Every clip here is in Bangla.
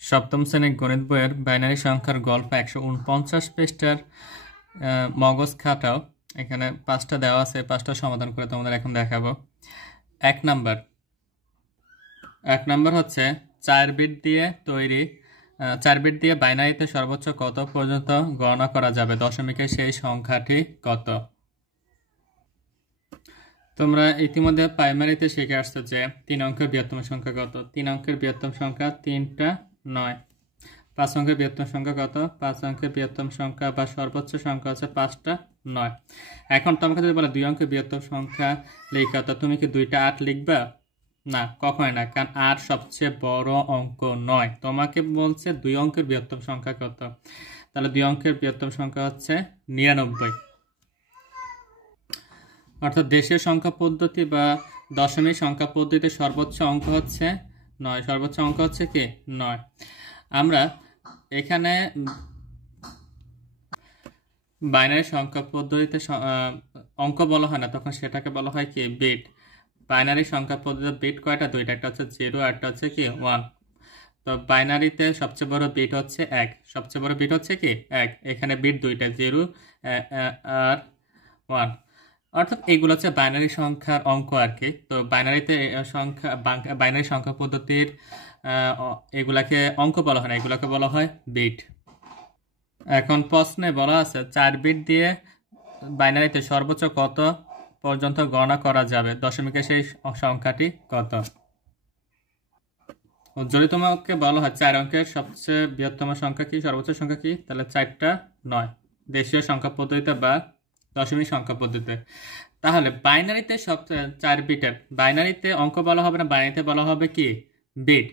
সপ্তম শ্রেণীর গণিত বইয়ের বাইনারি সংখ্যার গল্প 149 পৃষ্ঠার মগজ খাটাও। এখানে 5টা দেওয়া আছে, 5টা সমাধান করে তোমাদের এখন দেখাবো। এক নাম্বার হচ্ছে 4 বিট দিয়ে তৈরি 4 বিট দিয়ে বাইনারিতে সর্বোচ্চ কত পর্যন্ত গণনা করা যাবে, দশমিকের সেই সংখ্যাটি কত। তোমরা ইতিমধ্যে প্রাইমারিতে শিখে আসছো যে 3 অঙ্কের বৃহত্তম সংখ্যা কত। 3 অঙ্কের বৃহত্তম সংখ্যা 3টা 9। 5 অঙ্কের বৃহত্তম সংখ্যা কত? 5 অঙ্কের বৃহত্তম সংখ্যা বা সর্বোচ্চ সংখ্যা হচ্ছে 5টা 9। এখন তোমাকে যদি বলে 2 অঙ্কের বৃহত্তম সংখ্যা লেখা, তো তুমি কি 2টা 8 লিখবা? না, কখনোই না, কারণ 8 সবচেয়ে বড় অঙ্ক নয়। তোমাকে বলছে 2 অঙ্কের বৃহত্তম সংখ্যা কত। তাহলে 2 অঙ্কের বৃহত্তম সংখ্যা হচ্ছে 99। অর্থাৎ দেশীয় সংখ্যা পদ্ধতি বা দশমিক সংখ্যা পদ্ধতিতে সর্বোচ্চ অঙ্ক হচ্ছে 9। সর্বোচ্চ অঙ্ক হচ্ছে কি 9। আমরা এখানে বাইনারি সংখ্যা পদ্ধতিতে অঙ্ক বলা হয় না, তখন সেটাকে বলা হয় কি বিট। বাইনারি সংখ্যা পদ্ধতিতে বিট কয়টা? 2টা, একটা হচ্ছে 0 আর একটা হচ্ছে কি 1। তো বাইনারিতে সবচেয়ে বড় বিট হচ্ছে 1। সবচেয়ে বড় বিট হচ্ছে কি 1। এখানে বিট 2টা, 0 আর 1। অর্থাৎ এগুলো হচ্ছে বাইনারি সংখ্যার অঙ্ক আর কি। তো বাইনারি সংখ্যা পদ্ধতির এগুলাকে অঙ্ক বলা হয় না, এগুলাকে বলা হয় বিট। এখন প্রশ্নে বলা আছে 4 বিট দিয়ে বাইনারিতে সর্বোচ্চ কত পর্যন্ত গণনা করা যাবে, দশমিকের সেই সংখ্যাটি কত। যদি তোমাকে বলা হয় 4 অঙ্কের সবচেয়ে বৃহত্তম সংখ্যা কি, সর্বোচ্চ সংখ্যা কি, তাহলে 4টা 9 দেশীয় সংখ্যা পদ্ধতিতে বা দশমিক সংখ্যা পদ্ধতিতে। তাহলে বাইনারিতে 4 বিটের বাইনারিতে অঙ্ক বলা হবে না, বাইনারিতে বলা হবে কি বিট।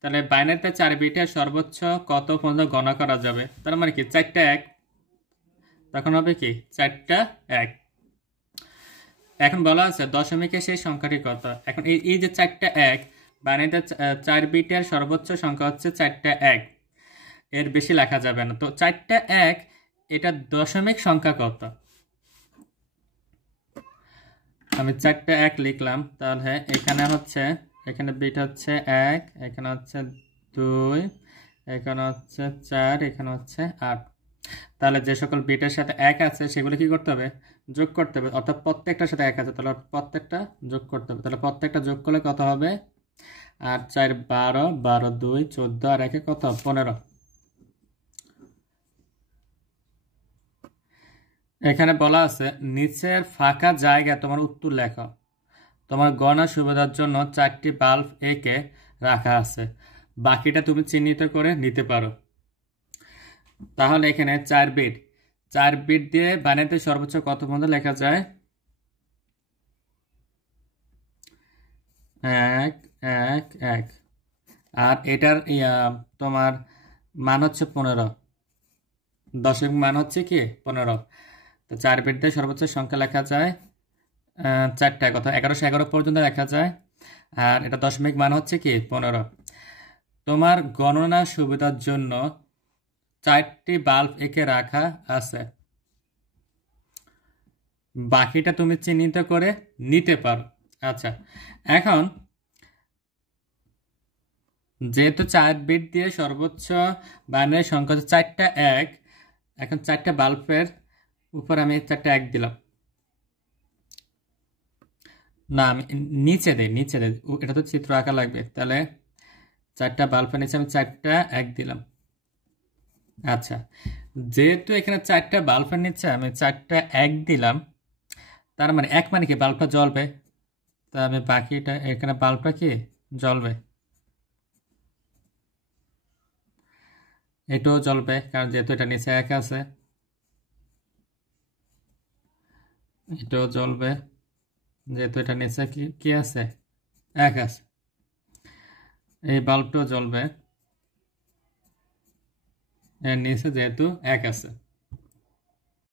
তাহলে বাইনারিতে 4 বিটের সর্বোচ্চ কত পর্যন্ত গণনা করা যাবে, তার মানে কি 4টা 1, তখন হবে কি 4টা 1। এখন বলা আছে দশমিকের সেই সংখ্যাটি কত। এখন এই যে 4টা 1, বাইনারিতে 4 বিটের সর্বোচ্চ সংখ্যা হচ্ছে 4টা 1, এর বেশি লেখা যাবে না। তো 4টা 1 এটা দশমিক সংখ্যা কত। আমি 4টা 1 লিখলাম, তাহলে এখানে বিট হচ্ছে 1, এখানে হচ্ছে 2, এখানে হচ্ছে 4, এখানে হচ্ছে 8। তাহলে যে সকল বিটের সাথে 1 আছে সেগুলো কি করতে হবে, যোগ করতে হবে। অর্থাৎ প্রত্যেকটার সাথে 1 আছে, তাহলে প্রত্যেকটা যোগ করতে হবে। তাহলে প্রত্যেকটা যোগ করলে কত হবে, 8 4 12, 12 2 14 আর 1 কত 15। এখানে বলা আছে নিচের ফাঁকা জায়গায় তোমার উত্তর লেখো। তোমার গণনার সুবিধার জন্য 4টি বাল্ব এঁকে রাখা আছে, বাকিটা তুমি চিহ্নিত করে নিতে পারো। তাহলে এখানে 4 বিট দিয়ে বাইনারিতে সর্বোচ্চ কত পর্যন্ত লেখা যায়, 1 1 1। আর এটার তোমার মান হচ্ছে 15, দশমিক মান হচ্ছে কি 15। তো 4 বিট দিয়ে সর্বোচ্চ সংখ্যা লেখা যায় 4টা, কত 1111 পর্যন্ত লেখা যায়। আর এটা দশমিক মান হচ্ছে কি 15। তোমার গণনা সুবিধার জন্য 4টি বাল্ব এঁকে রাখা আছে, বাকিটা তুমি চিহ্নিত করে নিতে পারো। আচ্ছা, এখন যেহেতু 4 বিট দিয়ে সর্বোচ্চ বাইনারি সংখ্যা 4টা 1, এখন 4টা বাল্বের উপর আমি 4টা 1 দিলাম। না, আমি নিচে দেই, এটা তো চিত্র আঁকা লাগবে। তাহলে 4টা বাল্বের নিচে আমি 4টা 1 দিলাম। আচ্ছা, যেহেতু এখানে 4টা বাল্বের নিচে আমি 4টা 1 দিলাম, তার মানে 1 মানে কি বাল্বটা জ্বলবে। তা আমি বাকিটা এখানে বাল্বটা কি জ্বলবে, এটাও জ্বলবে, কারণ যেহেতু এটা নিচে 1 আছে। এটাও জ্বলবে, যেহেতু এটা নিচে কি আছে 1 আছে। এই বাল্বটাও জ্বলবে, এর নিচে যেহেতু 1 আছে।